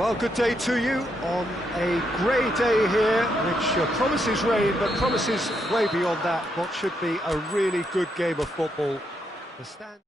Well, good day to you on a grey day here, which promises rain, but promises way beyond that what should be a really good game of football. The stand.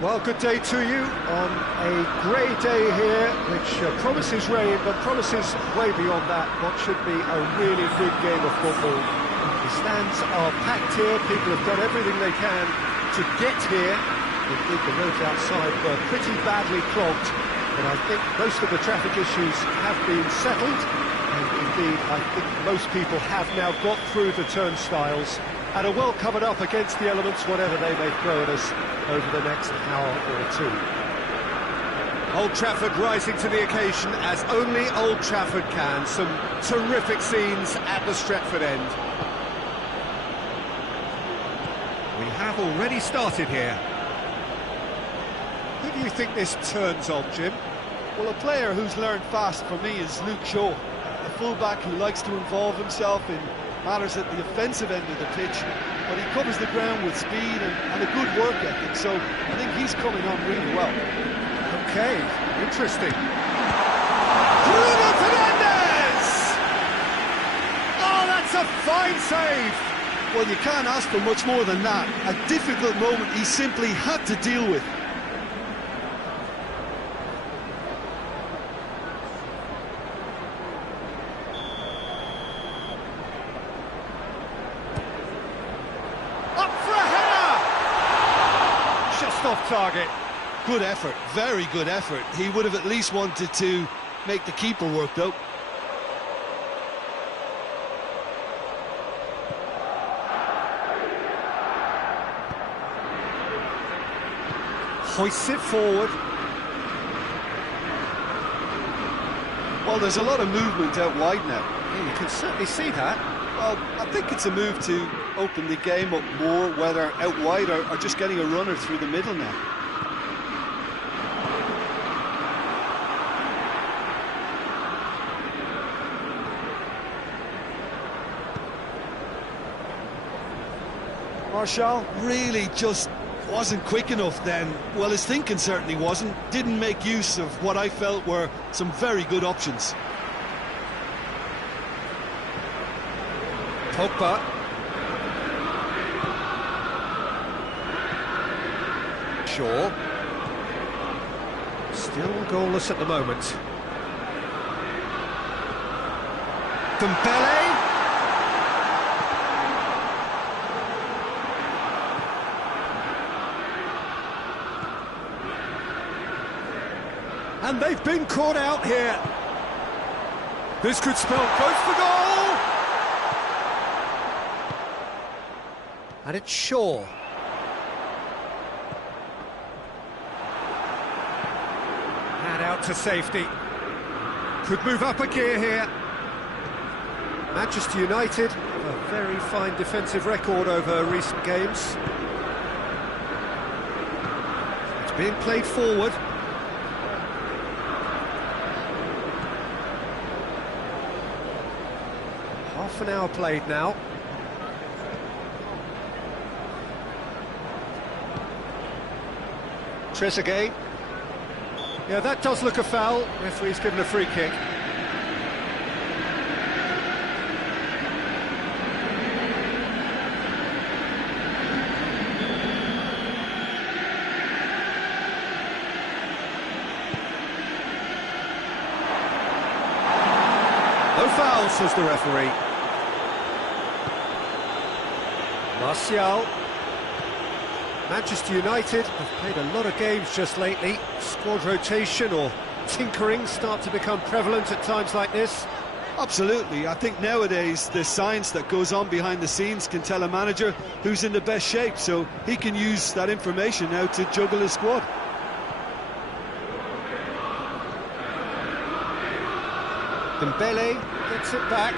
Well, good day to you on a grey day here, which promises rain, but promises way beyond that what should be a really good game of football. The stands are packed here, people have done everything they can to get here. Indeed, the roads outside were pretty badly clogged, but I think most of the traffic issues have been settled, and indeed, I think most people have now got through the turnstiles and are well covered up against the elements, whatever they may throw at us over the next hour or two. Old Trafford rising to the occasion as only Old Trafford can. Some terrific scenes at the Stretford end. We have already started here. Who do you think this turns on, Jim? Well, a player who's learned fast for me is Luke Shaw, a fullback who likes to involve himself in matters at the offensive end of the pitch, but he covers the ground with speed and a good work ethic, so I think he's coming on really well. Okay, interesting. Bruno Fernandes! Oh, that's a fine save! Well, you can't ask for much more than that. A difficult moment he simply had to deal with. Off target. Good effort, very good effort. He would have at least wanted to make the keeper work, though. Hoists it forward. Well, there's a lot of movement out wide now. Yeah, you can certainly see that. Well, I think it's a move to open the game up more, whether out wide or just getting a runner through the middle now. Marshall really just wasn't quick enough then. Well, his thinking certainly wasn't. Didn't make use of what I felt were some very good options. Pogba. Shaw. Still goalless at the moment. Dembele. And they've been caught out here. This could spell goes for goal. And it's Shaw. And out to safety. Could move up a gear here. Manchester United have a very fine defensive record over recent games. It's being played forward. Half an hour played now. Trezeguet. Yeah, that does look a foul. Referee's given a free kick. No foul, says the referee. Martial. Manchester United have played a lot of games just lately. Squad rotation or tinkering start to become prevalent at times like this. Absolutely. I think nowadays the science that goes on behind the scenes can tell a manager who's in the best shape, so he can use that information now to juggle his squad. Dembele gets it back.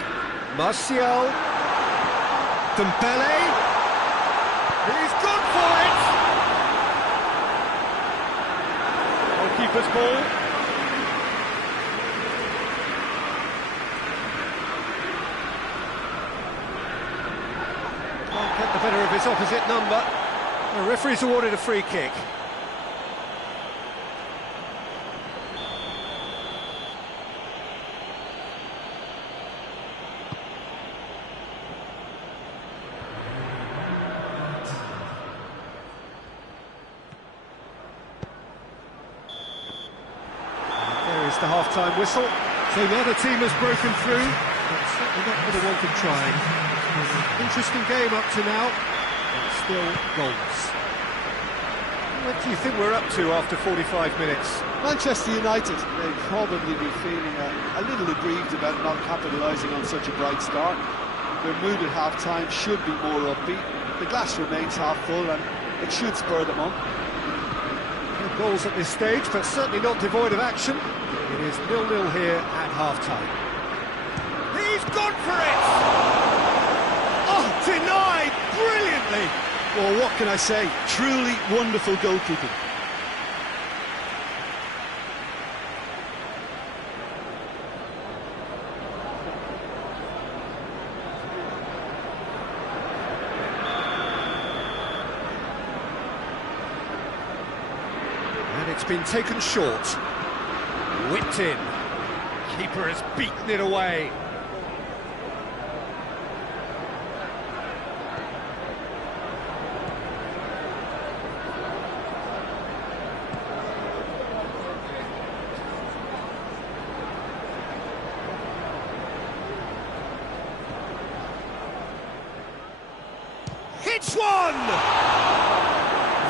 Martial. Dembele. He's gone for it! Goalkeeper's ball. Can't get the better of his opposite number. The referee's awarded a free kick. The half-time whistle. So now the team has broken through, but certainly not for the want of trying. Interesting game up to now, but still goals. What do you think we're up to after 45 minutes? Manchester United, they'd probably be feeling a little aggrieved about not capitalising on such a bright start. Their mood at half-time should be more upbeat. The glass remains half full and it should spur them on. No goals at this stage, but certainly not devoid of action. It is 0-0 here at half-time. He's gone for it! Oh, denied brilliantly! Well, what can I say? Truly wonderful goalkeeping. And it's been taken short. Whipped in. Keeper has beaten it away. Hits one!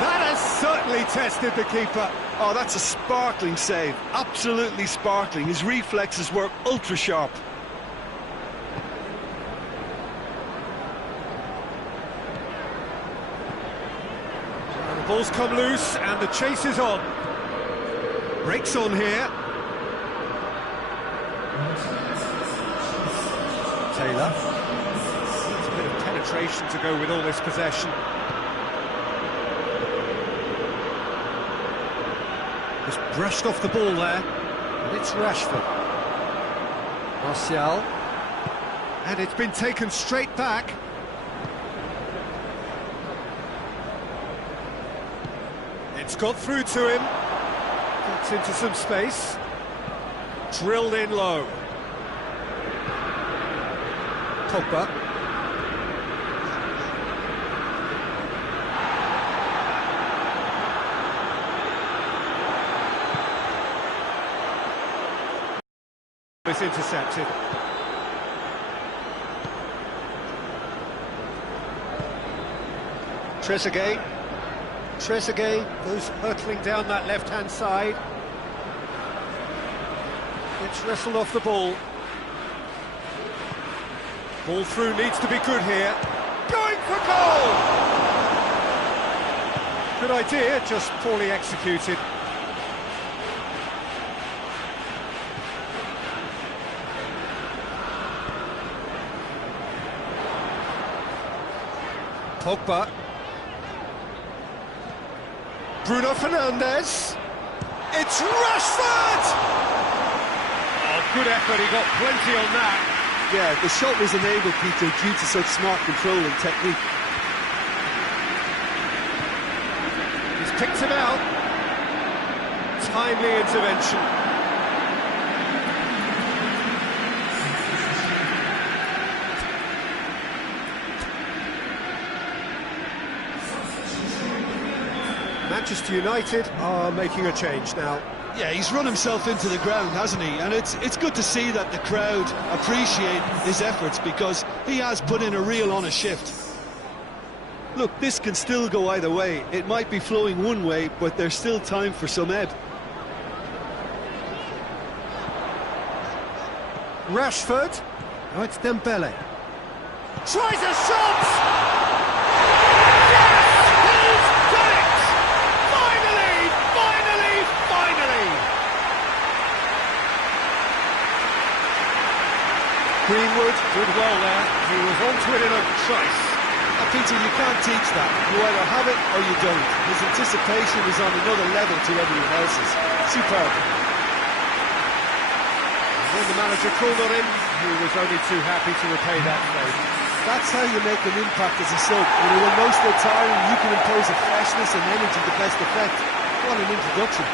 That has certainly tested the keeper. Oh, that's a sparkling save. Absolutely sparkling. His reflexes work ultra sharp. And the ball's come loose and the chase is on. Breaks on here. Taylor. It's a bit of penetration to go with all this possession. Just brushed off the ball there, and it's Rashford. Martial, and it's been taken straight back. It's got through to him, gets into some space, drilled in low. Pogba. It's intercepted. Trezeguet goes hurtling down that left-hand side. Gets wrestled off the ball. Ball through needs to be good here. Going for goal! Good idea, just poorly executed. Pogba. Bruno Fernandes. It's Rashford! Oh, good effort, he got plenty on that. Yeah, the shot was enabled, Peter, due to such smart control and technique. He's picked him out. timely intervention. Manchester United are making a change now. Yeah, he's run himself into the ground, hasn't he? And it's good to see that the crowd appreciate his efforts, because he has put in a real honest shift. Look, this can still go either way. It might be flowing one way, but there's still time for some ebb. Rashford. Now it's Dembele. Tries a shot! Greenwood did well there. He was onto it in a trice. Peter, you can't teach that. You either have it or you don't. His anticipation is on another level to everyone else's. Superb. When the manager called on him, he was only too happy to repay that favour. That's how you make an impact as a sub. When most are tiring, you can impose a freshness and energy to best effect. What an introduction.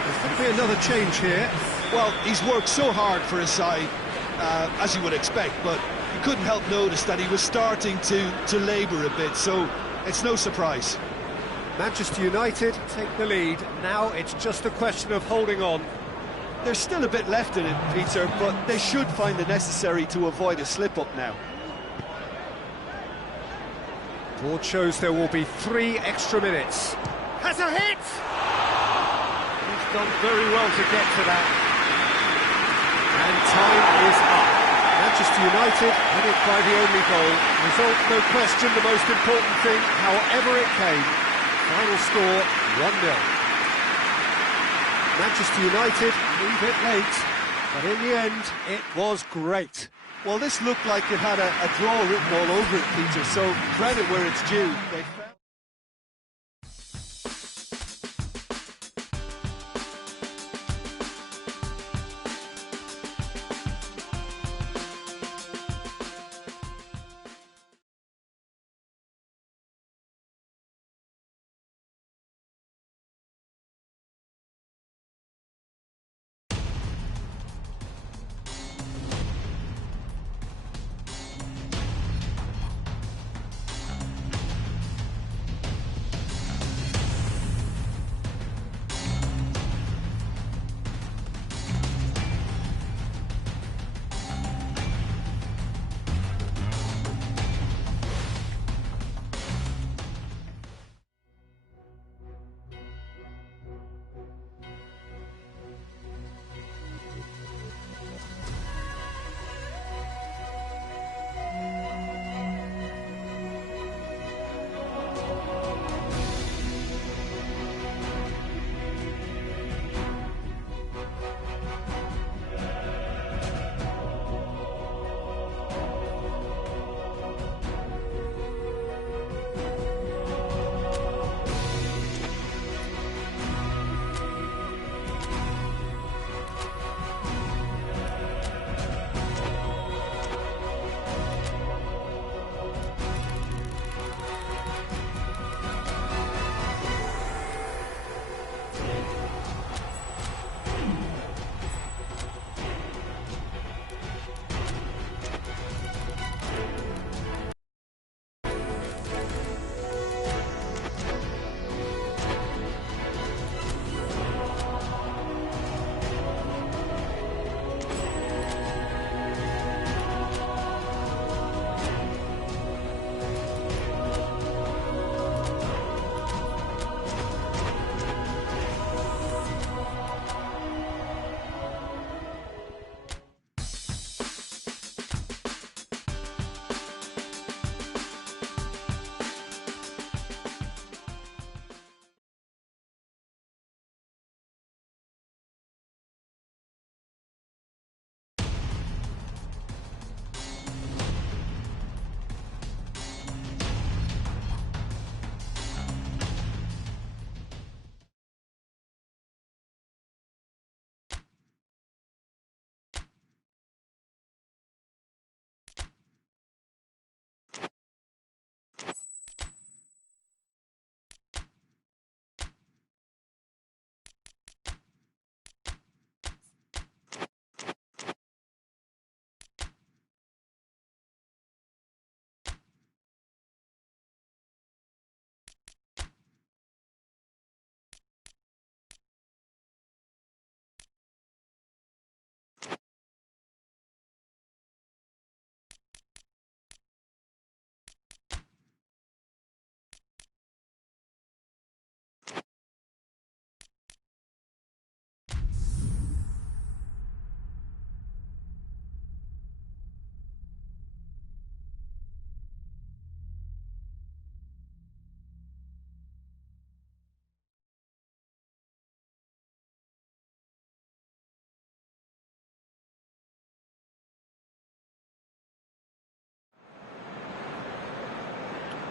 There's going to be another change here. Well, he's worked so hard for his side, as you would expect, but you couldn't help notice that he was starting to labour a bit, so it's no surprise. Manchester United take the lead. Now it's just a question of holding on. There's still a bit left in it, Peter, but they should find it necessary to avoid a slip-up now. Board shows there will be 3 extra minutes. Has a hit! He's done very well to get to that. And time is up. Manchester United had it by the only goal. Result, no question, the most important thing, however it came. Final score, 1-0. Manchester United leave it late, but in the end, it was great. Well, this looked like it had a draw written all over it, Peter, so credit where it's due.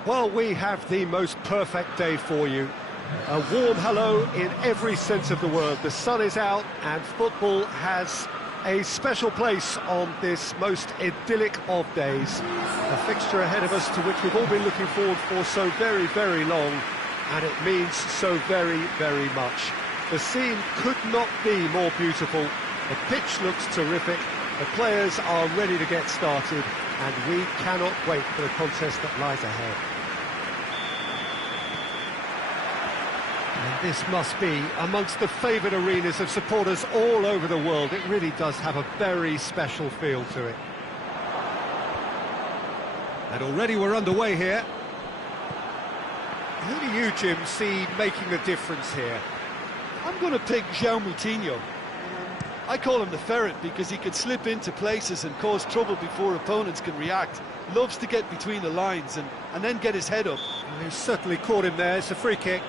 Well, we have the most perfect day for you. A warm hello in every sense of the word. The sun is out and football has a special place on this most idyllic of days. A fixture ahead of us to which we've all been looking forward for so very, very long, and it means so very, very much. The scene could not be more beautiful. The pitch looks terrific. The players are ready to get started, and we cannot wait for the contest that lies ahead. And this must be amongst the favoured arenas of supporters all over the world. It really does have a very special feel to it. And already we're underway here. Who do you, Jim, see making the difference here? I'm going to pick João Moutinho. I call him the ferret because he can slip into places and cause trouble before opponents can react. Loves to get between the lines and then get his head up. Well, he's certainly caught him there. It's a free kick.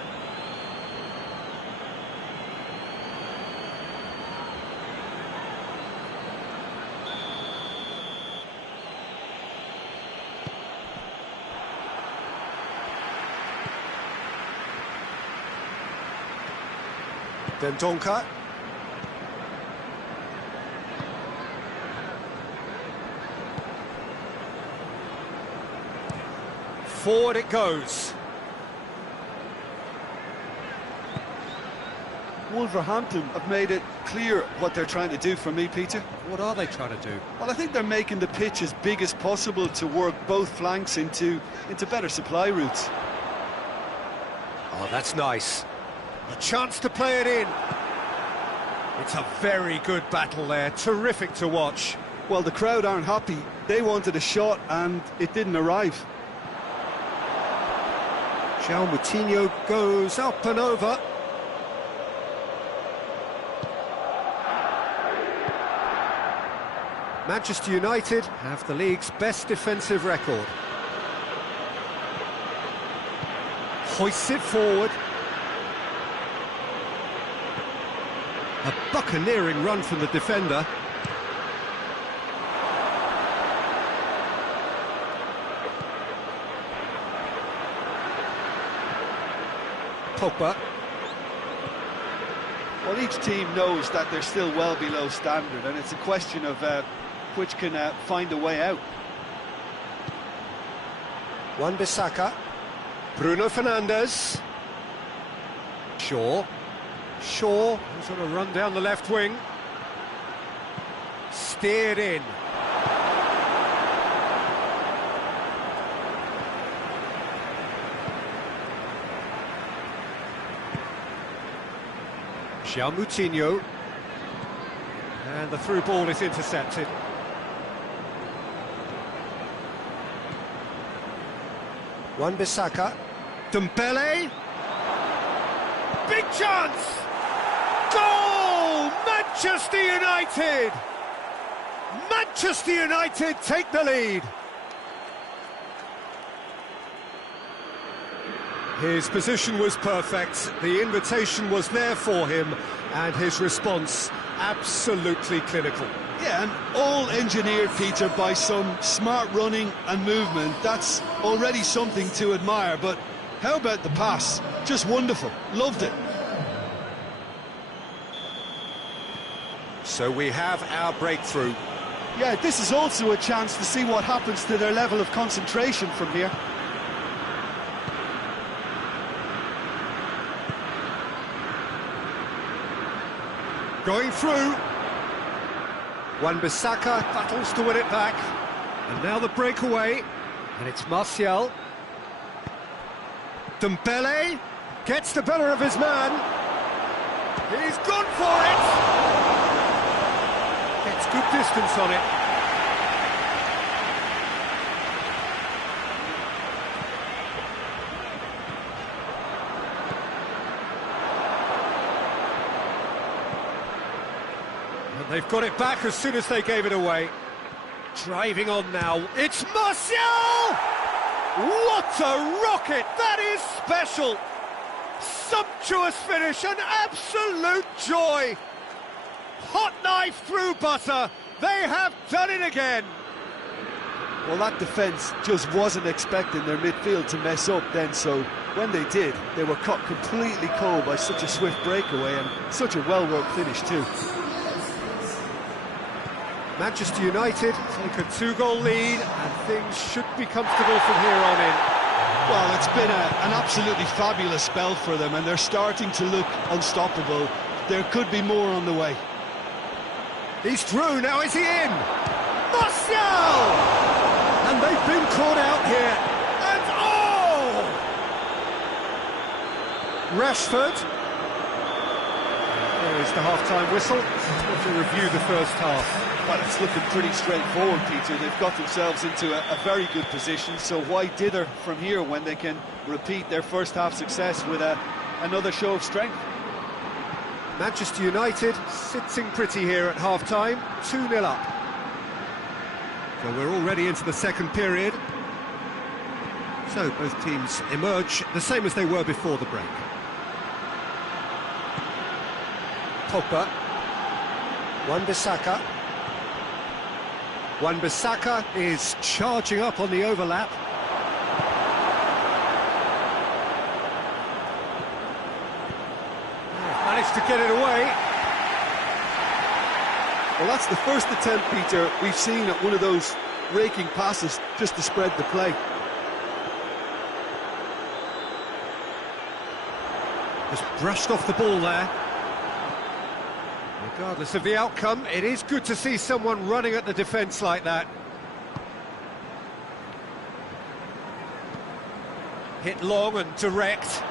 Dendoncker. Forward it goes. Wolverhampton have made it clear what they're trying to do for me, Peter. What are they trying to do? Well, I think they're making the pitch as big as possible to work both flanks into better supply routes. Oh, that's nice. A chance to play it in. It's a very good battle there. Terrific to watch. Well, the crowd aren't happy. They wanted a shot and it didn't arrive. João Moutinho goes up and over. Manchester United have the league's best defensive record. Hoists it forward. A buccaneering run from the defender. Pogba. Well, each team knows that they're still well below standard, and it's a question of which can find a way out. Wan-Bissaka. Bruno Fernandes. Shaw. Shaw, who's on a run down the left wing. Steered in. João Moutinho. And the through ball is intercepted. Wan-Bissaka. Dembele. Big chance! Goal! Manchester United! Manchester United take the lead. His position was perfect, the invitation was there for him, and his response absolutely clinical. Yeah, and all engineered, Peter, by some smart running and movement. That's already something to admire, but how about the pass? Just wonderful. Loved it. So we have our breakthrough. Yeah, this is also a chance to see what happens to their level of concentration from here. Going through. Wan-Bissaka battles to win it back. And now the breakaway. And it's Martial. Dembele gets the better of his man. He's gone for it. Gets good distance on it. And they've got it back as soon as they gave it away. Driving on now. It's Martial! What a rocket! That is special! Sumptuous finish, an absolute joy! Hot knife through butter, they have done it again! Well, that defence just wasn't expecting their midfield to mess up then, so when they did, they were caught completely cold by such a swift breakaway and such a well-worked finish too. Manchester United take a 2-goal lead, and things should be comfortable from here on in. Well, it's been an absolutely fabulous spell for them, and they're starting to look unstoppable. There could be more on the way. He's through, now is he in? Martial! And they've been caught out here. And Rashford. There is the half-time whistle. We'll to review the first half. Well, it's looking pretty straightforward, Peter. They've got themselves into a very good position, so why dither from here when they can repeat their first half success with another show of strength? Manchester United sitting pretty here at half-time, 2-0 up. So we're already into the second period. So both teams emerge the same as they were before the break. Pogba. Wan-Bissaka. Wan-Bissaka is charging up on the overlap. Managed to get it away. Well, that's the first attempt, Peter, we've seen at one of those raking passes just to spread the play. Just brushed off the ball there. Regardless of the outcome, it is good to see someone running at the defence like that. Hit long and direct.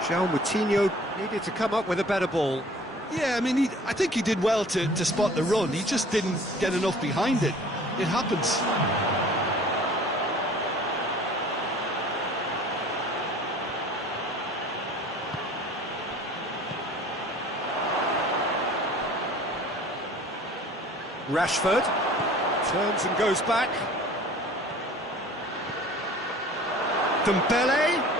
João Moutinho needed to come up with a better ball. Yeah, I mean, I think he did well to spot the run. He just didn't get enough behind it. It happens. Rashford turns and goes back. Dembele.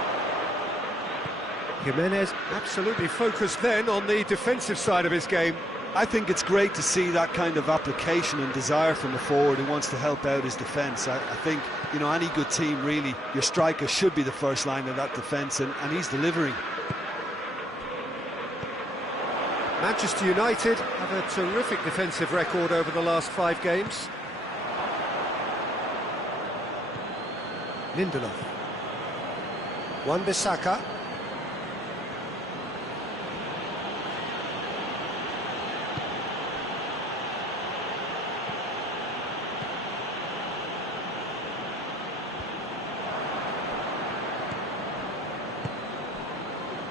Jimenez absolutely focused then on the defensive side of his game. I think it's great to see that kind of application and desire from a forward who wants to help out his defence. I think, you know, any good team, really, your striker should be the first line of that defence, and he's delivering. Manchester United have a terrific defensive record over the last 5 games. Lindelof. Wan-Bissaka.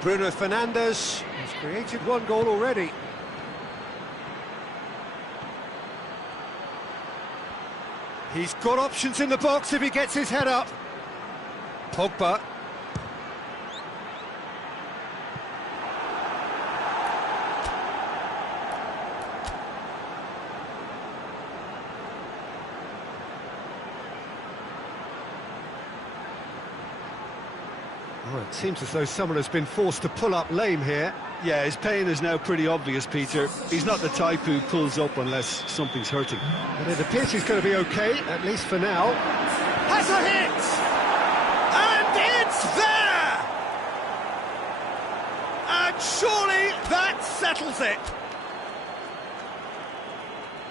Bruno Fernandes has created 1 goal already. He's got options in the box if he gets his head up. Pogba. Oh, it seems as though someone has been forced to pull up lame here. Yeah, his pain is now pretty obvious, Peter. He's not the type who pulls up unless something's hurting. But it appears he's going to be okay, at least for now. Has a hit! And it's there! And surely that settles it.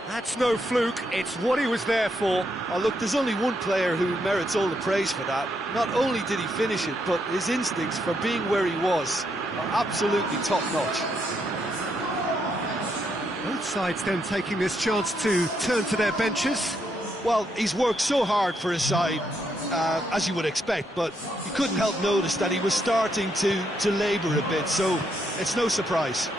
That's no fluke, it's what he was there for. Oh, look, there's only one player who merits all the praise for that. Not only did he finish it, but his instincts for being where he was are absolutely top-notch. Both sides then taking this chance to turn to their benches. Well, he's worked so hard for his side, as you would expect, but you couldn't help notice that he was starting to labour a bit, so it's no surprise.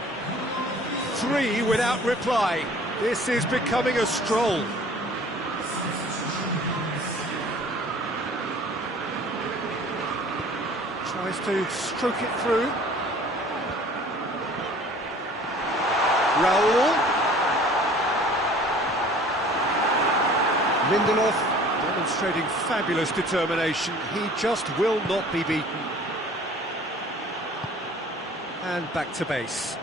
3 without reply. This is becoming a stroll. Tries to stroke it through. Raul. Lindelof demonstrating fabulous determination. He just will not be beaten. And back to base.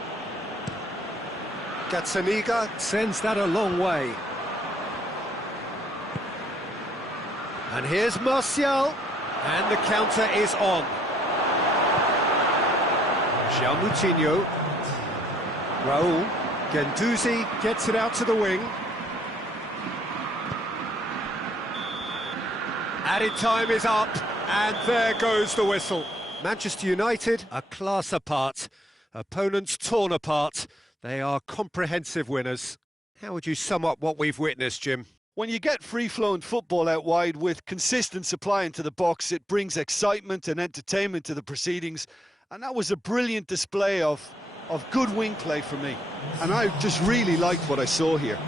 Gazzaniga sends that a long way. And here's Martial, and the counter is on. João Moutinho. Raul. Guendouzi gets it out to the wing. Added time is up, and there goes the whistle. Manchester United, a class apart. Opponents torn apart. They are comprehensive winners. How would you sum up what we've witnessed, Jim? When you get free-flowing football out wide with consistent supply into the box, it brings excitement and entertainment to the proceedings. And that was a brilliant display of good wing play for me. And I just really liked what I saw here.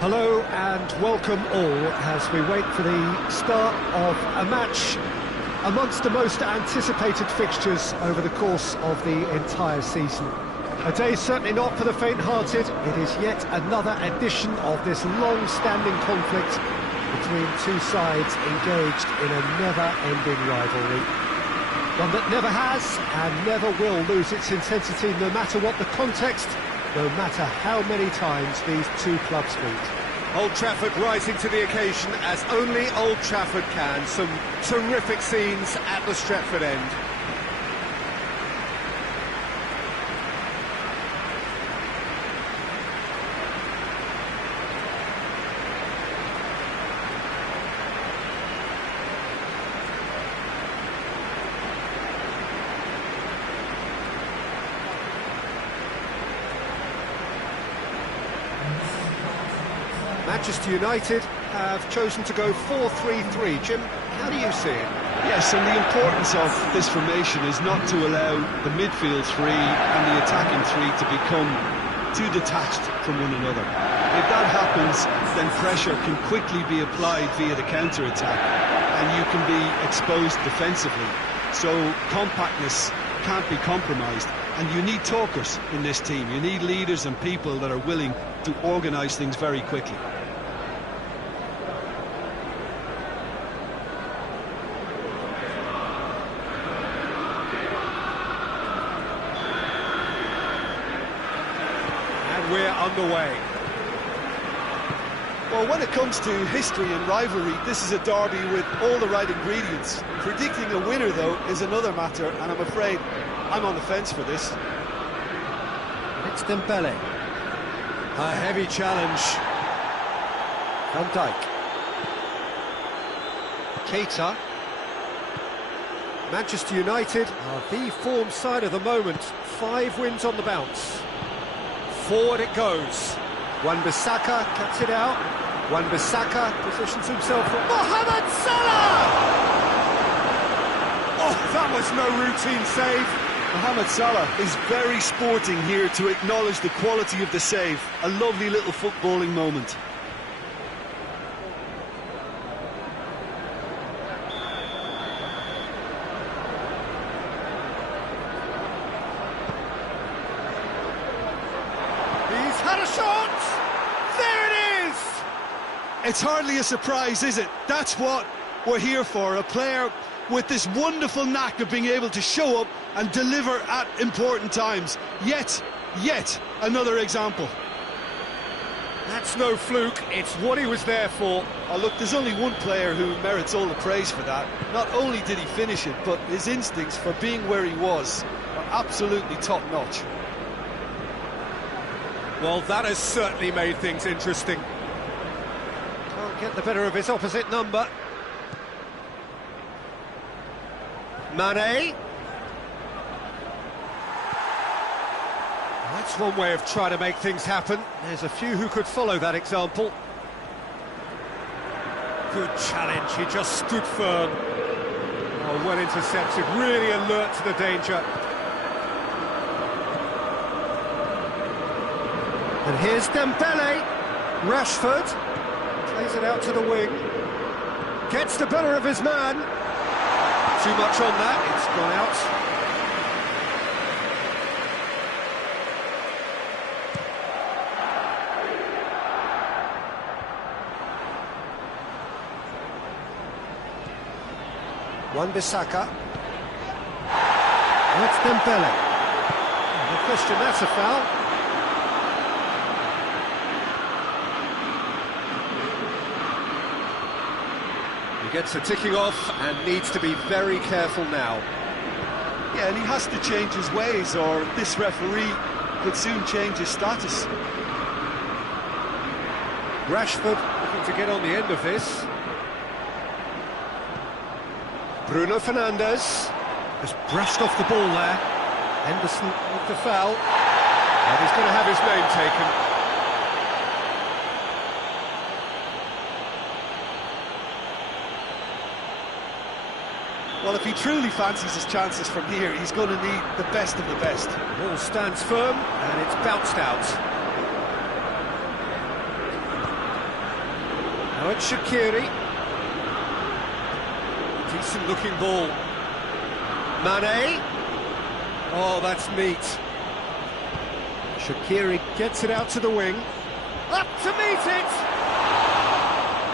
Hello and welcome all as we wait for the start of a match amongst the most anticipated fixtures over the course of the entire season. A day certainly not for the faint-hearted. It is yet another edition of this long-standing conflict between two sides engaged in a never-ending rivalry. One that never has and never will lose its intensity, no matter what the context, no matter how many times these two clubs meet. Old Trafford rising to the occasion as only Old Trafford can. Some terrific scenes at the Stretford end. Manchester United have chosen to go 4-3-3. Jim, how do you see it? Yes, and the importance of this formation is not to allow the midfield three and the attacking three to become too detached from one another. If that happens, then pressure can quickly be applied via the counter-attack, and you can be exposed defensively. So compactness can't be compromised, and you need talkers in this team. You need leaders and people that are willing to organise things very quickly. we're underway. Well, when it comes to history and rivalry, this is a derby with all the right ingredients. Predicting a winner, though, is another matter, and I'm afraid I'm on the fence for this. It's Dembele. A heavy challenge. Van Dijk. Keita. Manchester United are the form side of the moment. 5 wins on the bounce. Forward it goes. Wan-Bissaka cuts it out. Wan-Bissaka positions himself for Mohamed Salah! Oh, that was no routine save. Mohamed Salah is very sporting here to acknowledge the quality of the save. A lovely little footballing moment. He's had a shot. There it is. It's hardly a surprise, is it? That's what we're here for. A player with this wonderful knack of being able to show up and deliver at important times. Yet another example. That's no fluke. It's what he was there for. Oh, look, there's only one player who merits all the praise for that. Not only did he finish it, but his instincts for being where he was are absolutely top-notch. Well, that has certainly made things interesting. Can't get the better of his opposite number. Mane. That's one way of trying to make things happen. There's a few who could follow that example. Good challenge, he just stood firm. Oh, well intercepted, really alert to the danger. And here's Dembele. Rashford plays it out to the wing. Gets the better of his man. Too much on that, it's gone out. Wan-Bissaka. That's Dembele. No question, that's a foul. He gets a ticking off and needs to be very careful now. Yeah, and he has to change his ways, or this referee could soon change his status. Rashford looking to get on the end of this. Bruno Fernandes has brushed off the ball there. Henderson with the foul. And he's going to have his name taken. Well, if he truly fancies his chances from here, he's going to need the best of the best. Ball stands firm and it's bounced out. Now it's Shaqiri. Decent looking ball. Mane. Oh, that's neat. Shaqiri gets it out to the wing. Up to meet it!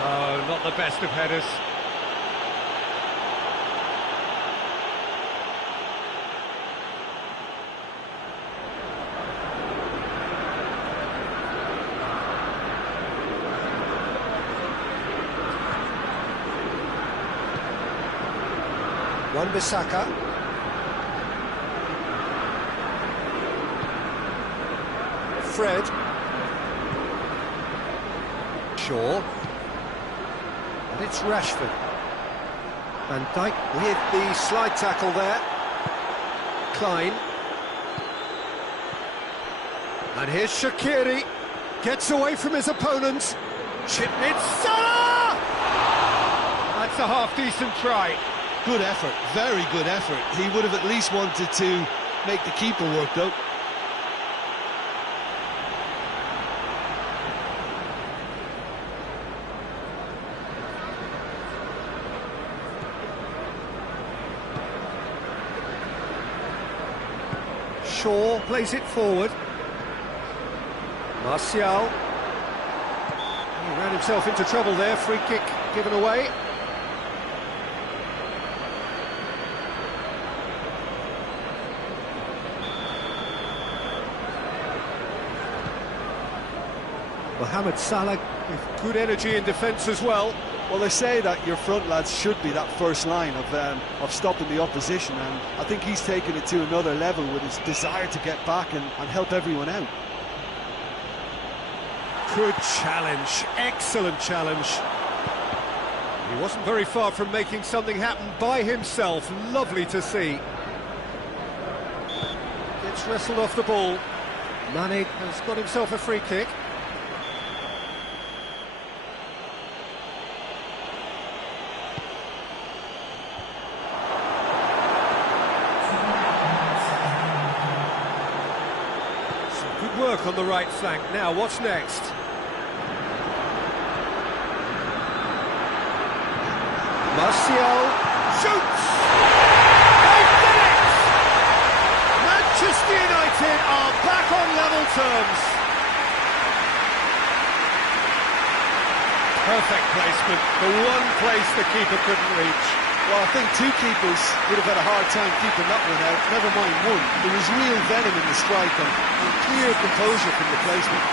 Oh, not the best of headers. Wan-Bissaka. Fred. Shaw. And it's Rashford. Van Dijk with the slide tackle there. Klein. And here's Shaqiri. Gets away from his opponent. Chip in. Salah! That's a half-decent try. Good effort, very good effort. He would have at least wanted to make the keeper work, though. Shaw plays it forward. Martial. He ran himself into trouble there, free kick given away. Mohamed Salah with good energy in defence as well. Well, they say that your front lads should be that first line of stopping the opposition, and I think he's taken it to another level with his desire to get back and help everyone out. Good challenge, excellent challenge. He wasn't very far from making something happen by himself. Lovely to see. Gets wrestled off the ball. Mane has got himself a free kick. Some good work on the right flank. Now, what's next? Martial shoots! They've done it! Manchester United are back on level terms. Perfect placement, the one place the keeper couldn't reach. Well, I think two keepers would have had a hard time keeping that one out, never mind one. There was real venom in the strike and clear composure from the placement.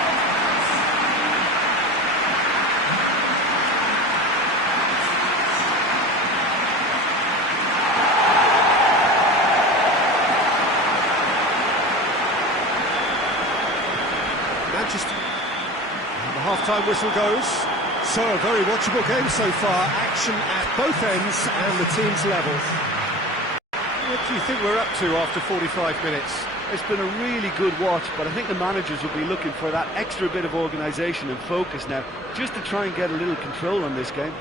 Manchester. And the half-time whistle goes. So, a very watchable game so far. Action at both ends and the teams level. What do you think we're up to after 45 minutes? It's been a really good watch, but I think the managers will be looking for that extra bit of organisation and focus now, just to try and get a little control on this game.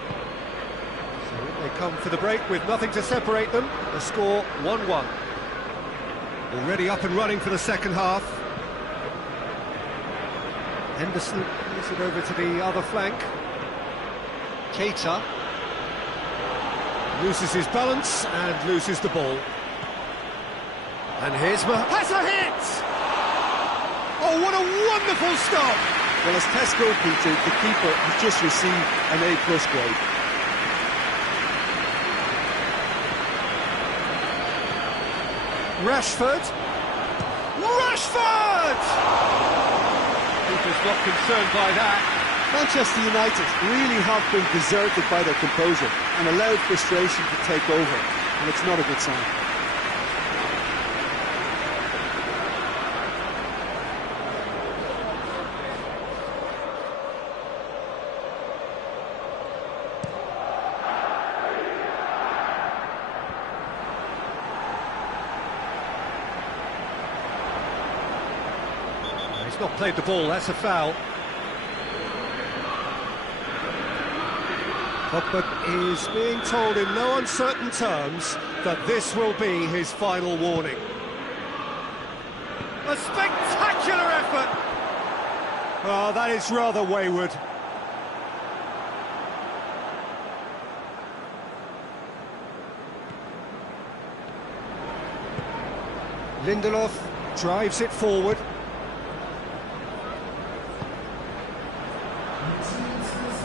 So they come for the break with nothing to separate them. The score 1-1. Already up and running for the second half. Henderson moves it over to the other flank. Keita loses his balance and loses the ball. And here's has a hit! Oh, what a wonderful stop! Well, as test goalkeeper, the keeper has just received an A+ grade. Rashford! Keeper's not concerned by that. Manchester United really have been deserted by their composure and allowed frustration to take over, and it's not a good sign. He's not played the ball, that's a foul. Pogba is being told in no uncertain terms that this will be his final warning. A spectacular effort! Oh, that is rather wayward. Lindelof drives it forward.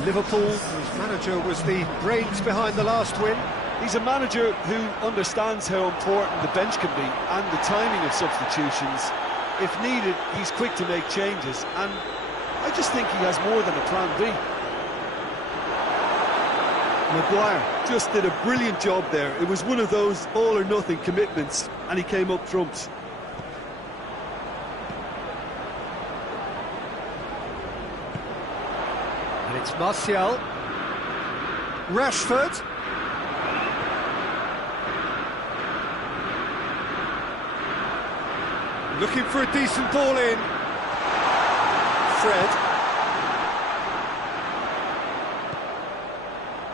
Liverpool, whose manager was the brains behind the last win. He's a manager who understands how important the bench can be and the timing of substitutions. If needed, he's quick to make changes, and I just think he has more than a plan B. Maguire just did a brilliant job there. It was one of those all-or-nothing commitments, and he came up trumps. It's Martial. Rashford. Looking for a decent ball in. Fred.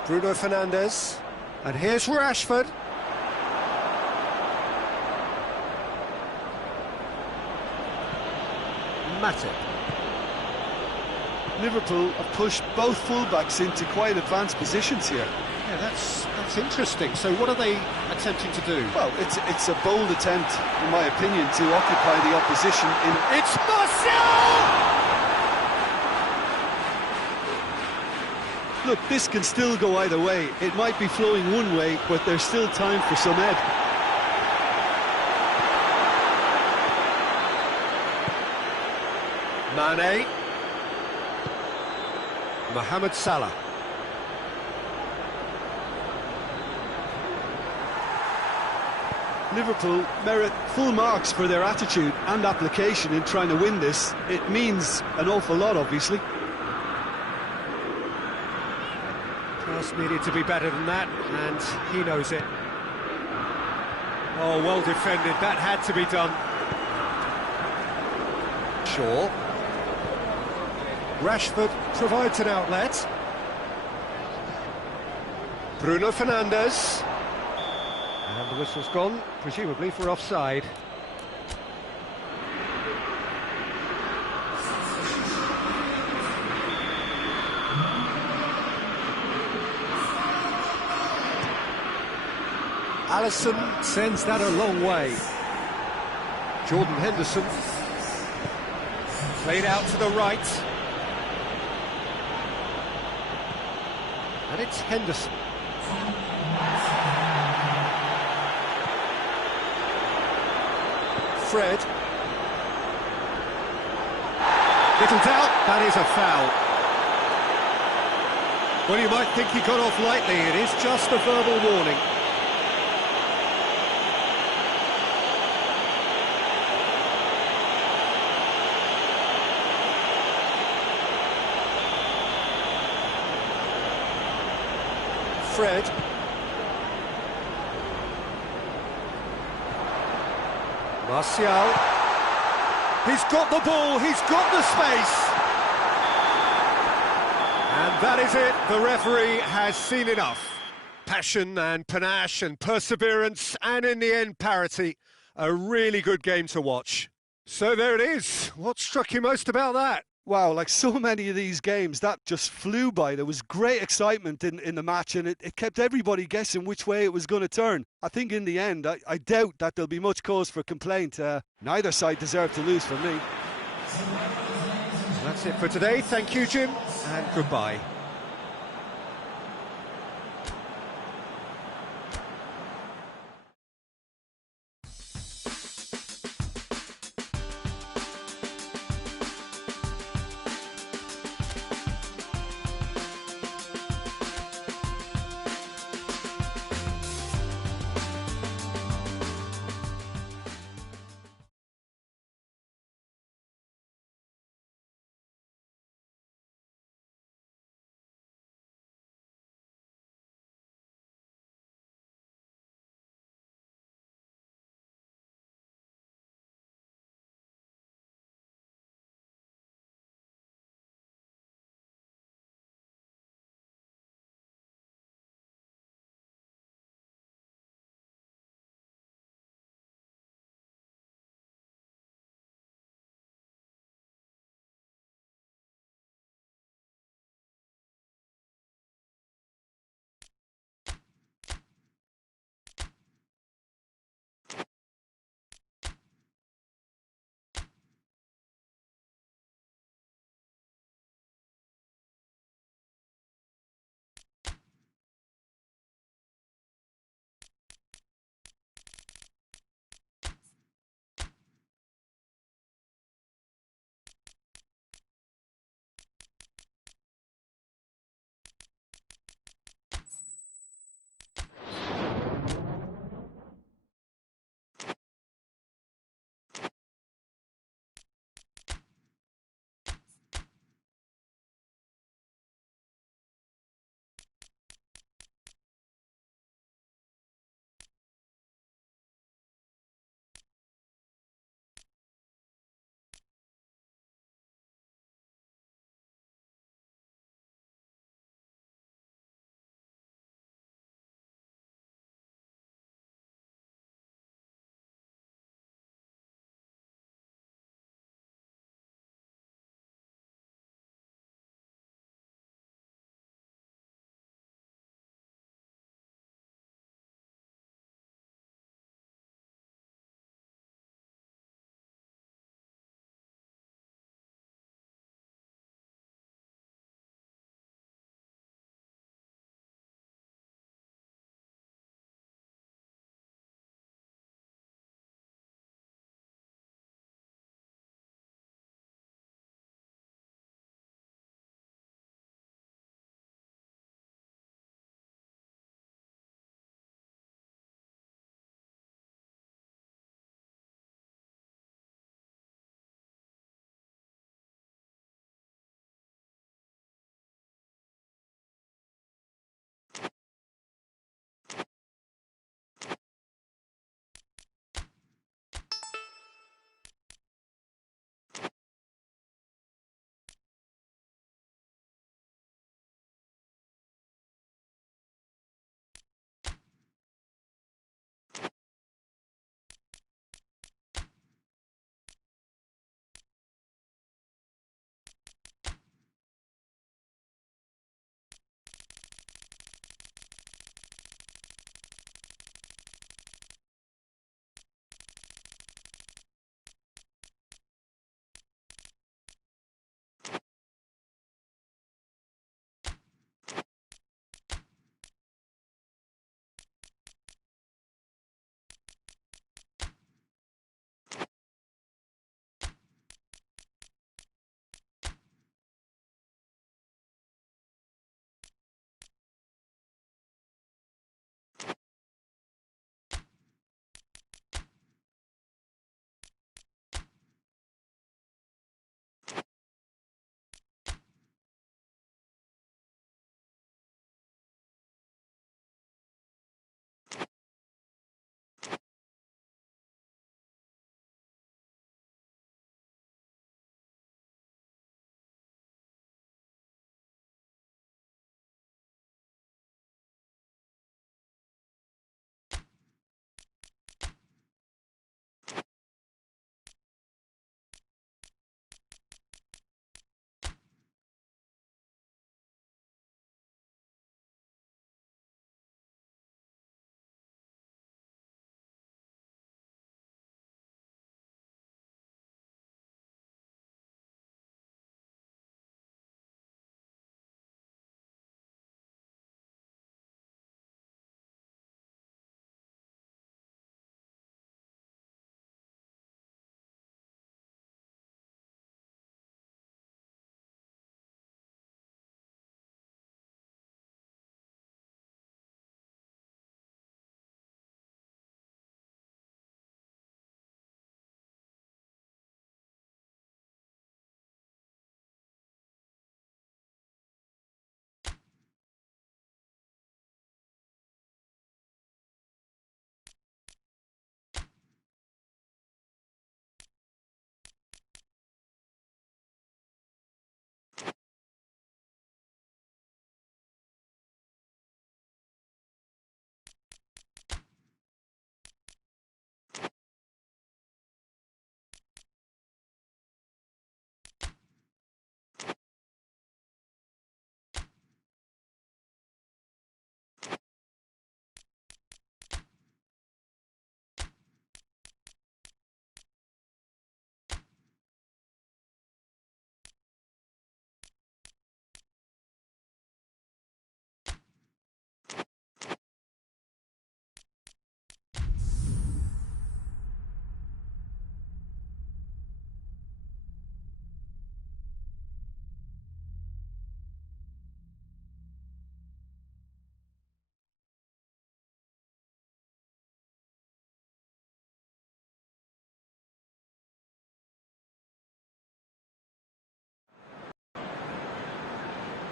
Bruno Fernandes. And here's Rashford. Matip. Liverpool have pushed both fullbacks into quite advanced positions here. Yeah, that's interesting. So what are they attempting to do? Well, it's a bold attempt, in my opinion, to occupy the opposition in... It's Martial! Look, this can still go either way. It might be flowing one way, but there's still time for some ebb. Mane. Mohamed Salah. Liverpool merit full marks for their attitude and application in trying to win this. It means an awful lot, obviously. Pass needed to be better than that, and he knows it. Oh, well defended, that had to be done. Shaw. Rashford provides an outlet. Bruno Fernandes. And the whistle's gone, presumably for offside. Alisson sends that a long way. Jordan Henderson. Played out to the right. And it's Henderson. Fred. Little doubt, that is a foul. Well, you might think he got off lightly. It is just a verbal warning. Fred. Martial. He's got the ball, he's got the space. And that is it, the referee has seen enough. Passion and panache and perseverance, and in the end, parity. A really good game to watch. So there it is. What struck you most about that? Wow, like so many of these games, that just flew by. There was great excitement in the match, and it kept everybody guessing which way it was going to turn. I think in the end, I doubt that there'll be much cause for complaint. Neither side deserved to lose for me. That's it for today. Thank you, Jim, and goodbye.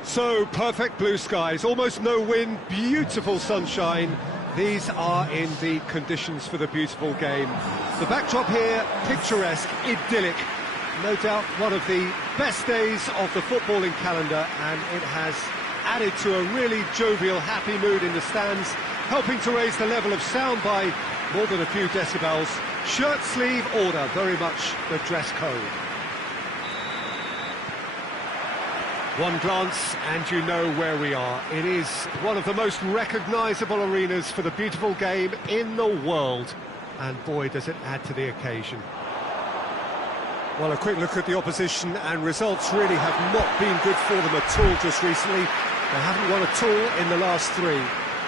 So, perfect blue skies, almost no wind, beautiful sunshine. These are indeed conditions for the beautiful game. The backdrop here, picturesque, idyllic. No doubt one of the best days of the footballing calendar, and it has added to a really jovial, happy mood in the stands, helping to raise the level of sound by more than a few decibels. Shirt sleeve order, very much the dress code. One glance and you know where we are. It is one of the most recognisable arenas for the beautiful game in the world. And boy, does it add to the occasion. Well, a quick look at the opposition, and results really have not been good for them at all just recently. They haven't won at all in the last three.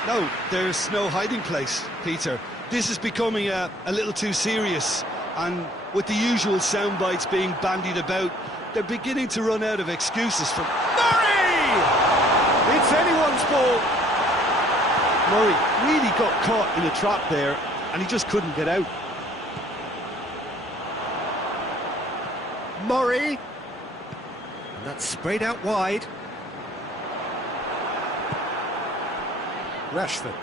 No, there's no hiding place, Peter. This is becoming a little too serious, and with the usual sound bites being bandied about, they're beginning to run out of excuses for... Murray! It's anyone's ball. Murray really got caught in a trap there, and he just couldn't get out. Murray. And that's sprayed out wide. Rashford.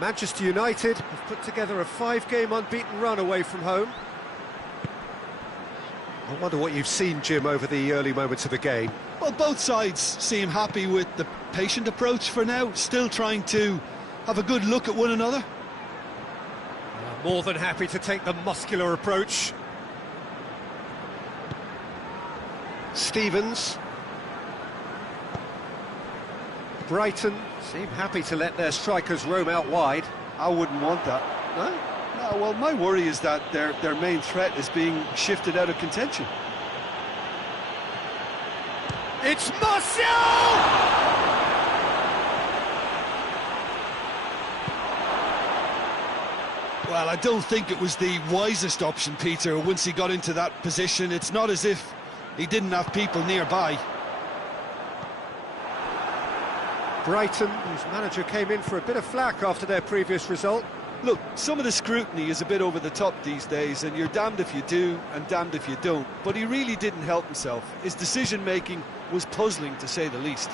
Manchester United have put together a 5-game unbeaten run away from home. I wonder what you've seen, Jim, over the early moments of the game. Well, both sides seem happy with the patient approach for now, still trying to have a good look at one another. More than happy to take the muscular approach. Stevens. Brighton seem happy to let their strikers roam out wide. I wouldn't want that. No? No, well, my worry is that their main threat is being shifted out of contention. It's Martial! Well, I don't think it was the wisest option, Peter, once he got into that position. It's not as if he didn't have people nearby. Brighton, whose manager came in for a bit of flack after their previous result. Look, some of the scrutiny is a bit over the top these days, and you're damned if you do and damned if you don't. But he really didn't help himself. His decision-making was puzzling, to say the least.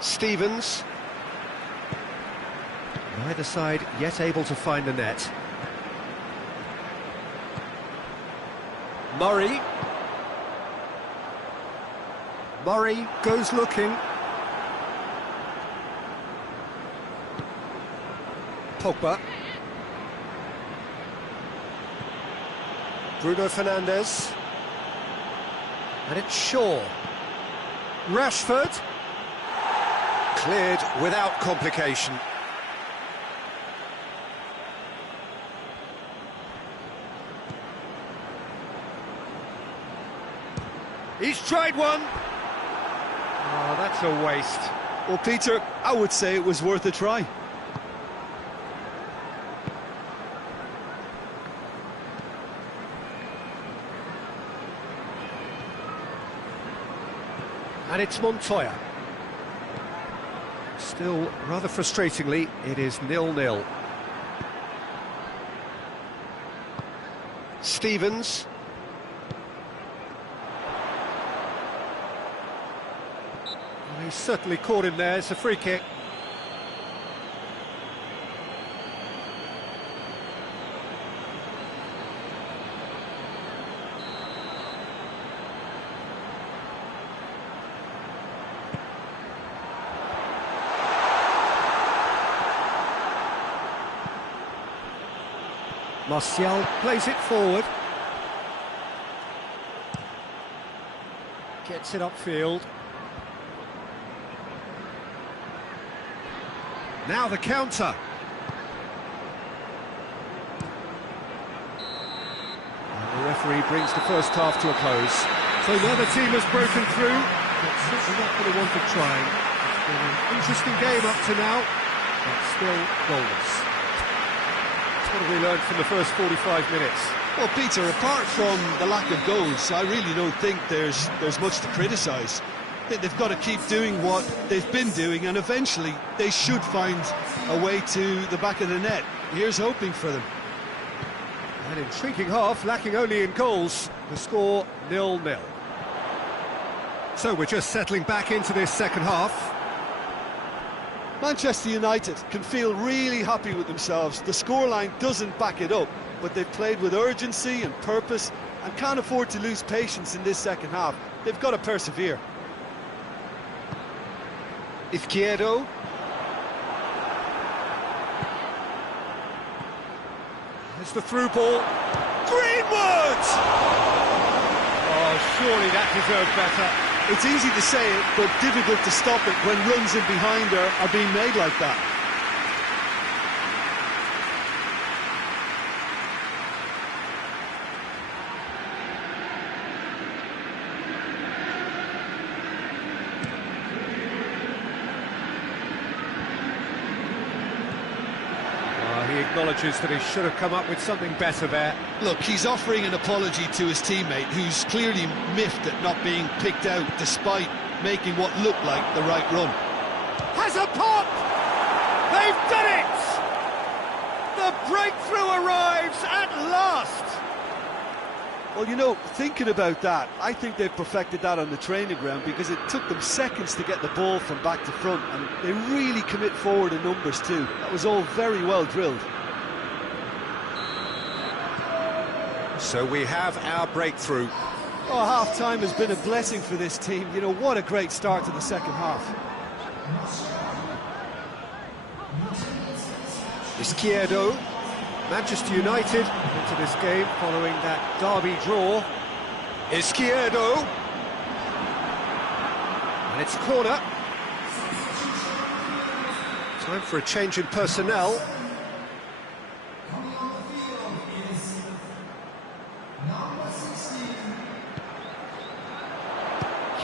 Stevens. Neither side yet able to find the net. Murray. Murray goes looking. Pogba. Bruno Fernandes. And it's Shaw. Rashford. Cleared without complication. He's tried one. Oh, that's a waste. Well, Peter, I would say it was worth a try. And it's Montoya. Still, rather frustratingly, it is 0-0. Stevens. Well, he's certainly caught him there. It's a free kick. Martial plays it forward. Gets it upfield. Now the counter. And the referee brings the first half to a close. So neither team has broken through, but certainly not for the want of trying. It's been an interesting game up to now, but still goalless. What have we learned from the first 45 minutes? Well, Peter, apart from the lack of goals, I really don't think there's much to criticise. They've got to keep doing what they've been doing, and eventually they should find a way to the back of the net. Here's hoping for them. An intriguing half, lacking only in goals. The score 0-0. So we're just settling back into this second half. Manchester United can feel really happy with themselves. The scoreline doesn't back it up, but they've played with urgency and purpose and can't afford to lose patience in this second half. They've got to persevere. Izquierdo. There's the through ball. Greenwood! Oh, surely that deserved better. It's easy to say it, but difficult to stop it when runs in behind are being made like that. He acknowledges that he should have come up with something better there. Look, he's offering an apology to his teammate, who's clearly miffed at not being picked out despite making what looked like the right run. Has a pop! They've done it! The breakthrough arrives at last! Well, you know, thinking about that, I think they've perfected that on the training ground, because it took them seconds to get the ball from back to front, and they really commit forward in numbers too. That was all very well drilled. So we have our breakthrough. Oh, half-time has been a blessing for this team. You know, what a great start to the second half. Izquierdo. Manchester United into this game following that derby draw. Izquierdo. And it's corner. Time for a change in personnel.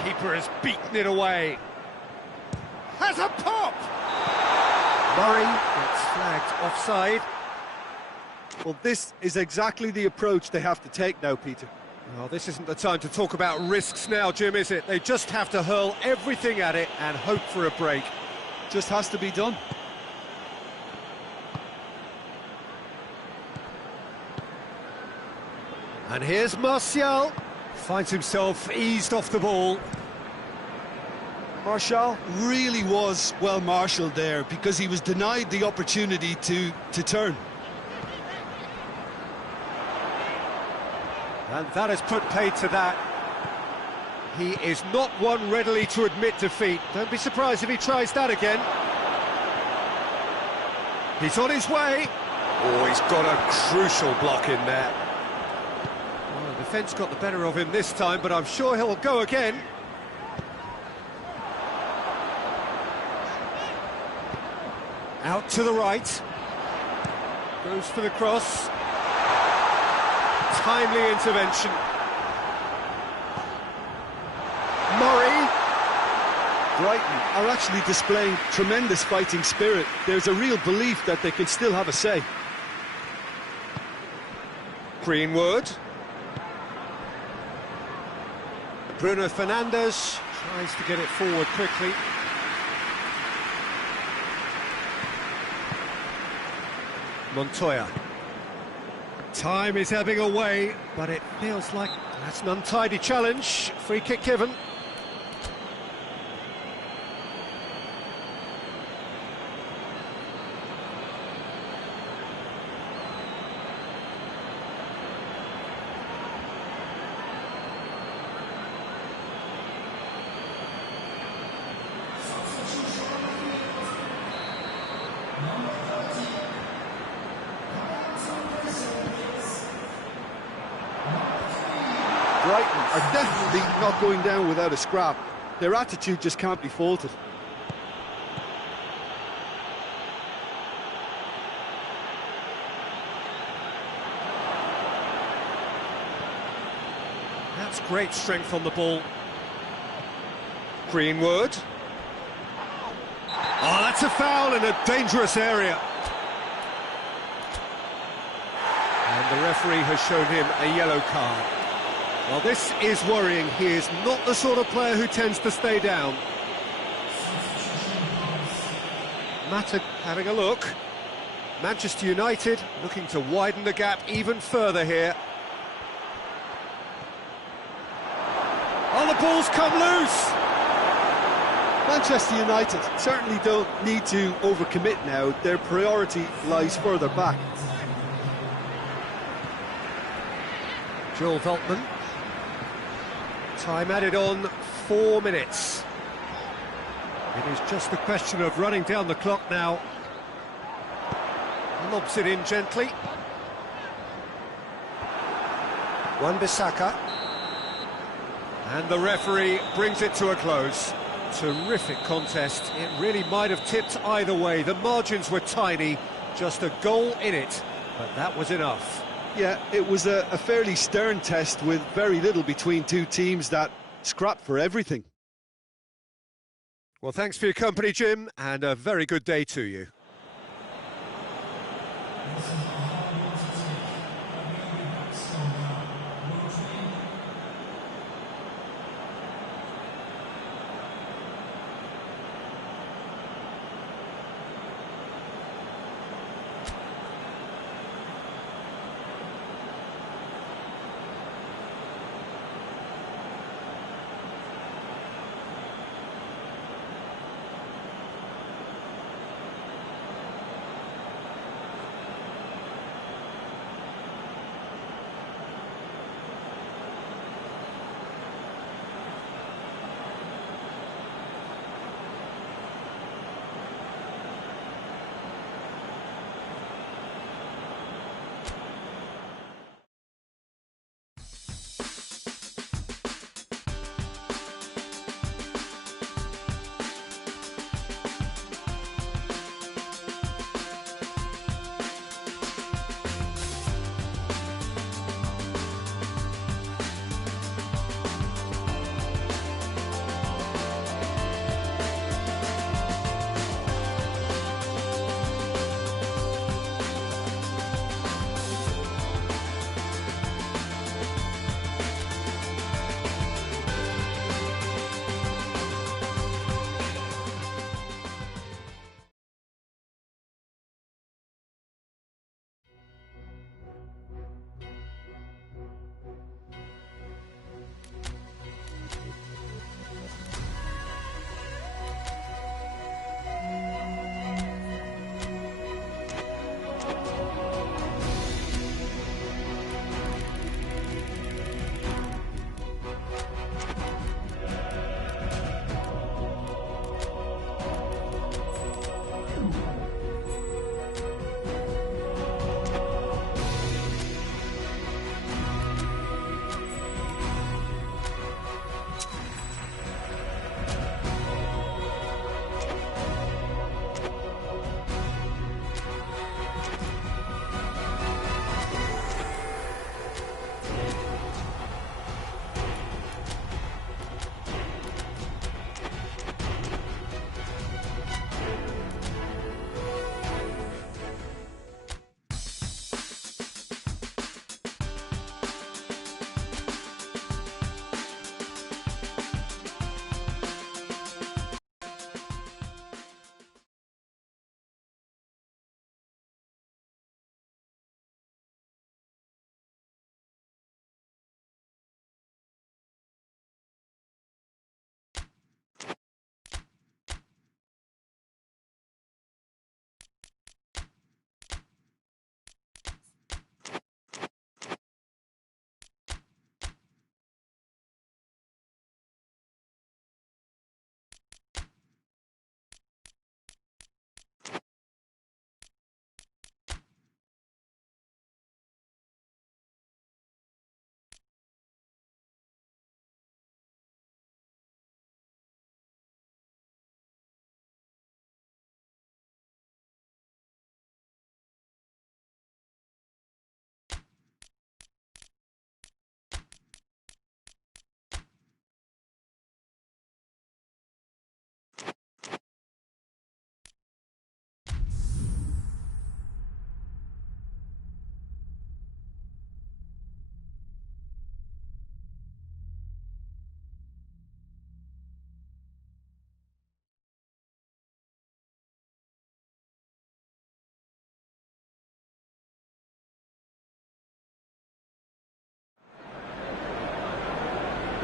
Keeper has beaten it away. Has a pop! Murray gets flagged offside. Well, this is exactly the approach they have to take now, Peter. Well, this isn't the time to talk about risks now, Jim, is it? They just have to hurl everything at it and hope for a break. Just has to be done. And here's Martial. Finds himself eased off the ball. Martial really was well marshalled there, because he was denied the opportunity to turn. And that has put paid to that. He is not one readily to admit defeat. Don't be surprised if he tries that again. He's on his way. Oh, he's got a crucial block in there. Well, the defence got the better of him this time, but I'm sure he'll go again. Out to the right. Goes for the cross. Timely intervention. Murray. Brighton are actually displaying tremendous fighting spirit. There's a real belief that they can still have a say. Greenwood. Bruno Fernandes tries to get it forward quickly. Montoya. Time is ebbing away, but it feels like that's an untidy challenge. Free kick given. Brighton are definitely not going down without a scrap. Their attitude just can't be faulted. That's great strength on the ball. Greenwood. Oh, that's a foul in a dangerous area. And the referee has shown him a yellow card. Well, this is worrying. He is not the sort of player who tends to stay down. Mata having a look. Manchester United looking to widen the gap even further here. Oh, the ball's come loose! Manchester United certainly don't need to overcommit now. Their priority lies further back. Joel Veltman. Time added on 4 minutes. It is just a question of running down the clock now. Lobs it in gently. Wan-Bissaka. And the referee brings it to a close. Terrific contest. It really might have tipped either way. The margins were tiny, just a goal in it, but that was enough. Yeah, it was a fairly stern test with very little between two teams that scrapped for everything. Well, thanks for your company, Jim, and a very good day to you.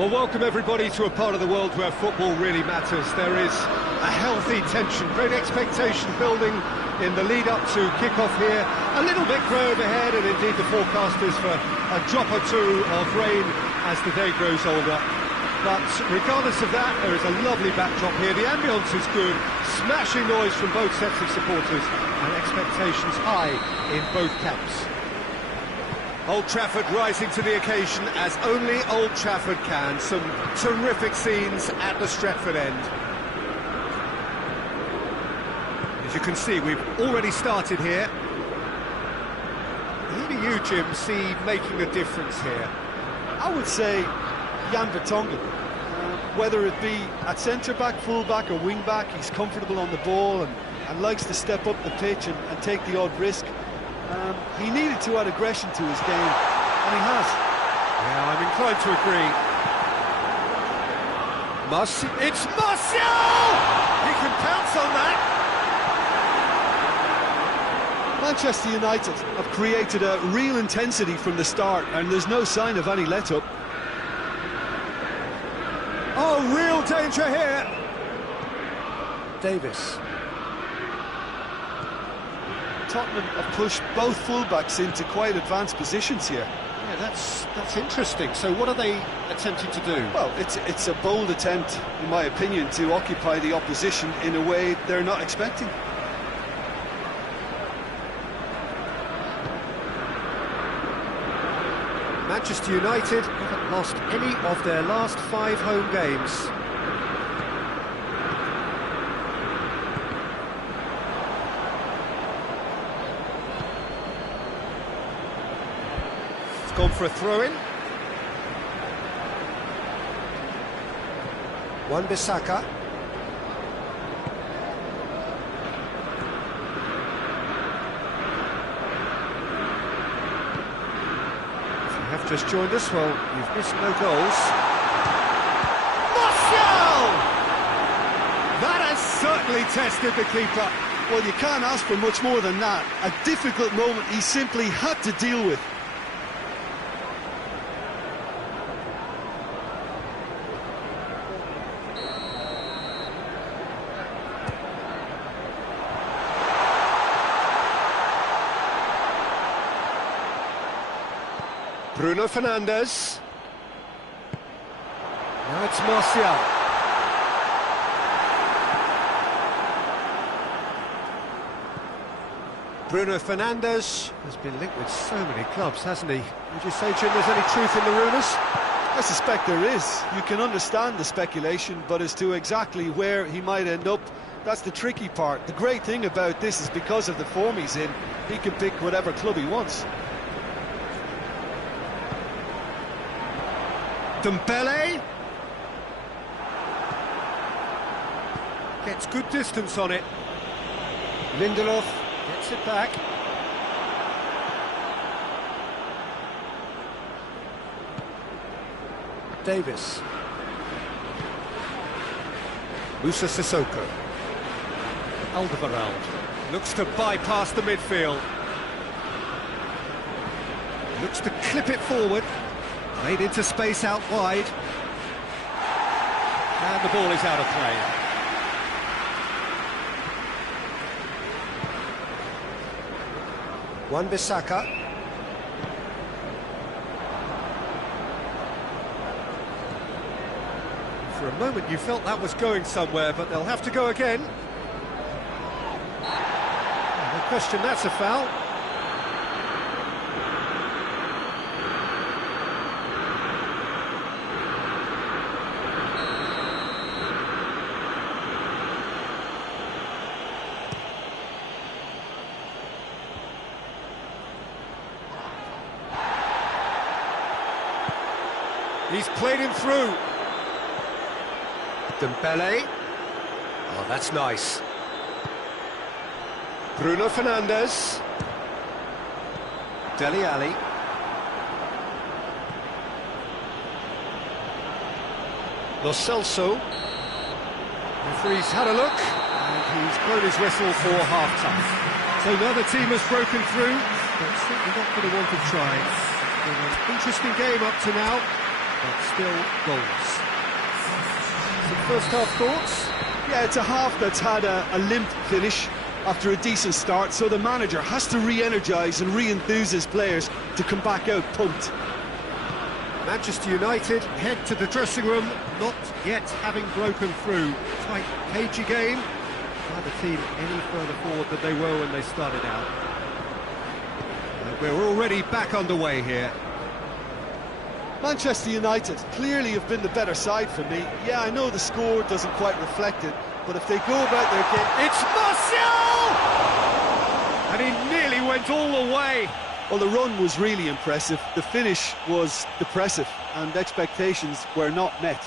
Well, welcome everybody to a part of the world where football really matters. There is a healthy tension, great expectation building in the lead-up to kick-off here. A little bit grey overhead, and indeed the forecast is for a drop or two of rain as the day grows older. But regardless of that, there is a lovely backdrop here. The ambience is good, smashing noise from both sets of supporters, and expectations high in both camps. Old Trafford rising to the occasion as only Old Trafford can. Some terrific scenes at the Stretford end. As you can see, we've already started here. Who do you, Jim, see making a difference here? I would say Jan Vertonghen. Whether it be at centre-back, full-back or wing-back, he's comfortable on the ball and likes to step up the pitch and take the odd risk. He needed to add aggression to his game, and he has. Yeah, I'm inclined to agree. It's Martial! He can pounce on that! Manchester United have created a real intensity from the start, and there's no sign of any let-up. Oh, real danger here! Davis. Tottenham have pushed both full-backs into quite advanced positions here. Yeah, that's interesting. So what are they attempting to do? Well, it's a bold attempt, in my opinion, to occupy the opposition in a way they're not expecting. Manchester United haven't lost any of their last 5 home games. It's gone for a throw-in. Wan-Bissaka. Have just joined us, well, you've missed no goals. Martial! That has certainly tested the keeper. Well, you can't ask for much more than that. A difficult moment he simply had to deal with. Bruno Fernandes. Now it's Martial. Bruno Fernandes has been linked with so many clubs, hasn't he? Would you say, Jim, there's any truth in the rumours? I suspect there is. You can understand the speculation, but as to exactly where he might end up, that's the tricky part. The great thing about this is because of the form he's in, he can pick whatever club he wants. Dembele gets good distance on it. Lindelof gets it back. Davis. Musa Sissoko. Alderweireld looks to bypass the midfield. Looks to clip it forward. Made into space out wide. And the ball is out of play. Wan-Bissaka. For a moment you felt that was going somewhere, but they'll have to go again. No question, that's a foul. He's played him through. Dembele. Oh, that's nice. Bruno Fernandes. Dele Alli. Lo Celso. Referee's had a look, and he's blown his whistle for half-time. So now the team has broken through, but certainly not going to want to try. It's been an interesting game up to now. but still goalless. Some first half thoughts? Yeah, it's a half that's had a limp finish after a decent start, so the manager has to re-energise and re-enthuse his players to come back out pumped. Manchester United head to the dressing room, not yet having broken through. Tight, cagey game. Neither team any further forward than they were when they started out. We're already back underway here. Manchester United clearly have been the better side for me. Yeah, I know the score doesn't quite reflect it, but if they go about their game... It's Martial! And he nearly went all the way. Well, the run was really impressive. The finish was depressive, and expectations were not met.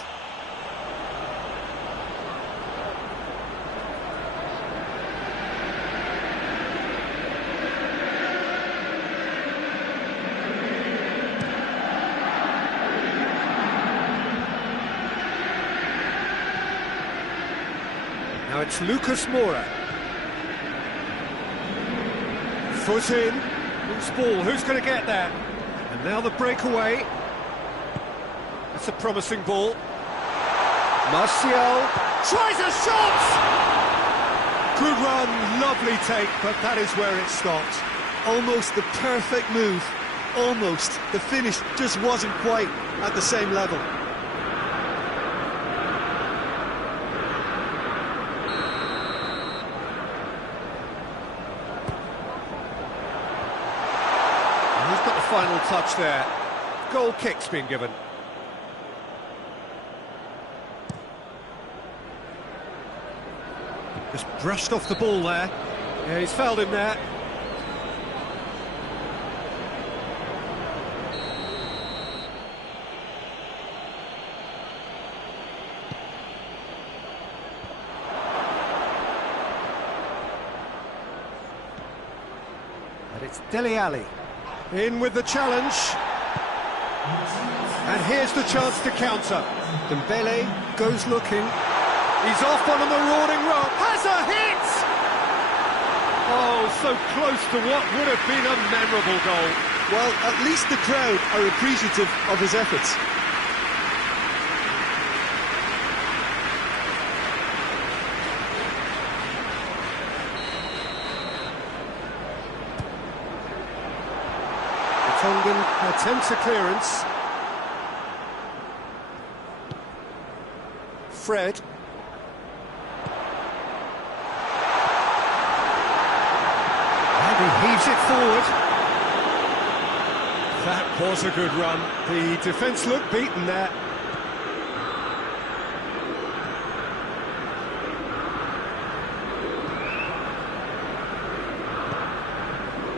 Now it's Lucas Moura. Foot in. Loose ball. Who's going to get there? And now the breakaway. That's a promising ball. Martial tries a shot! Good run, lovely take, but that is where it stopped. Almost the perfect move. Almost. The finish just wasn't quite at the same level. Final touch there. Goal kick's been given. Just brushed off the ball there. Yeah, he's fouled him there. And it's Dele Alli. In with the challenge. And here's the chance to counter. Dembele goes looking. He's off on a marauding run. Has a hit! Oh, so close to what would have been a memorable goal. Well, at least the crowd are appreciative of his efforts. Tongan attempts a clearance. Fred. And he heaves it forward. That was a good run. The defence looked beaten there.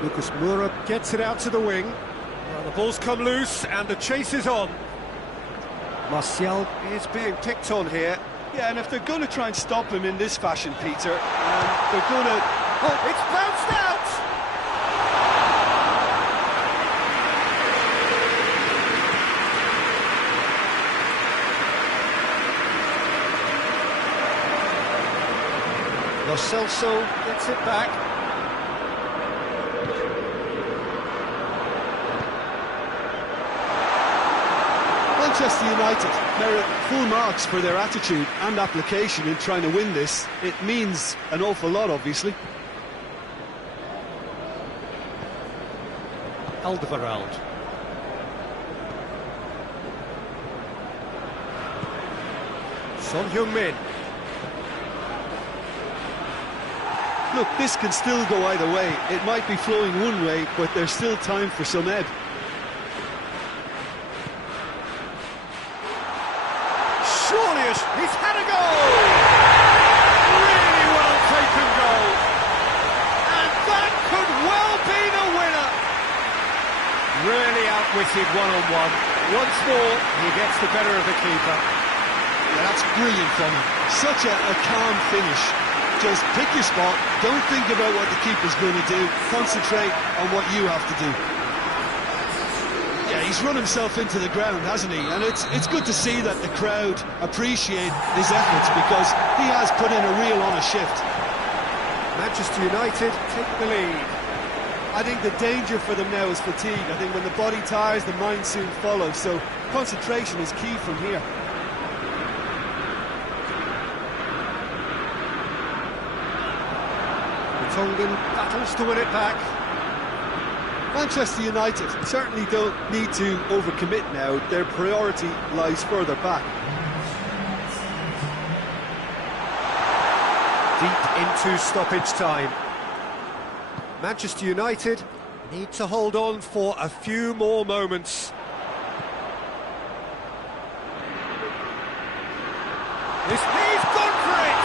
Lucas Moura gets it out to the wing. Well, the ball's come loose and the chase is on. Martial is being picked on here. Yeah, and if they're going to try and stop him in this fashion, Peter, they're going to... Oh, it's bounced out! Lo Celso gets it back. Manchester United merit full marks for their attitude and application in trying to win this. It means an awful lot, obviously. Alderweireld. Son Heung-min. Look, this can still go either way. It might be flowing one way, but there's still time for some ebb. He's had a goal! Really well taken goal. And that could well be the winner. Really outwitted one-on-one. Once more, he gets the better of the keeper. Yeah, that's brilliant from him. Such a calm finish. Just pick your spot, don't think about what the keeper's going to do, concentrate on what you have to do. Yeah, he's run himself into the ground, hasn't he? And it's good to see that the crowd appreciate his efforts because he has put in a real honest shift. Manchester United take the lead. I think the danger for them now is fatigue. I think when the body tires, the mind soon follows. So concentration is key from here. Tongan battles to win it back. Manchester United certainly don't need to overcommit now. Their priority lies further back. Deep into stoppage time. Manchester United need to hold on for a few more moments. He's gone for it!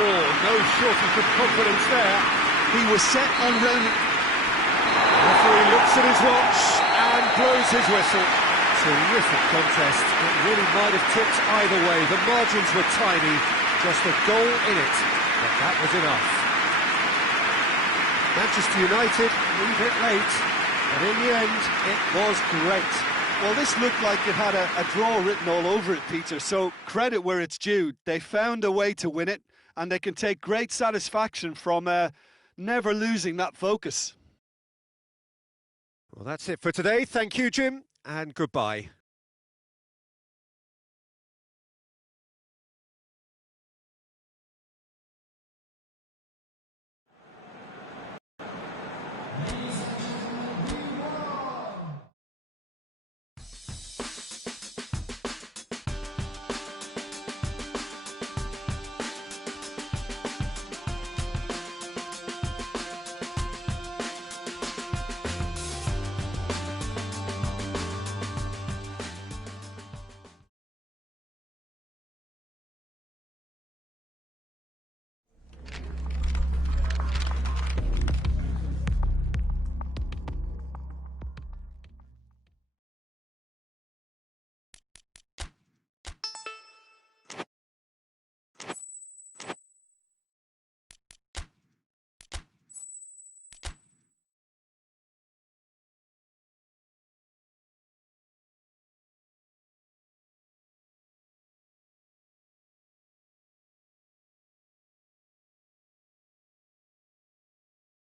Oh, no shortage of confidence there. He was set on rounding. Referee looks at his watch and blows his whistle. Terrific contest. It really might have tipped either way. The margins were tiny, just a goal in it, but that was enough. Manchester United a little bit late, but in the end, it was great. Well, this looked like it had a draw written all over it, Peter, so credit where it's due. They found a way to win it, and they can take great satisfaction from never losing that focus. Well, that's it for today. Thank you, Jim, and goodbye.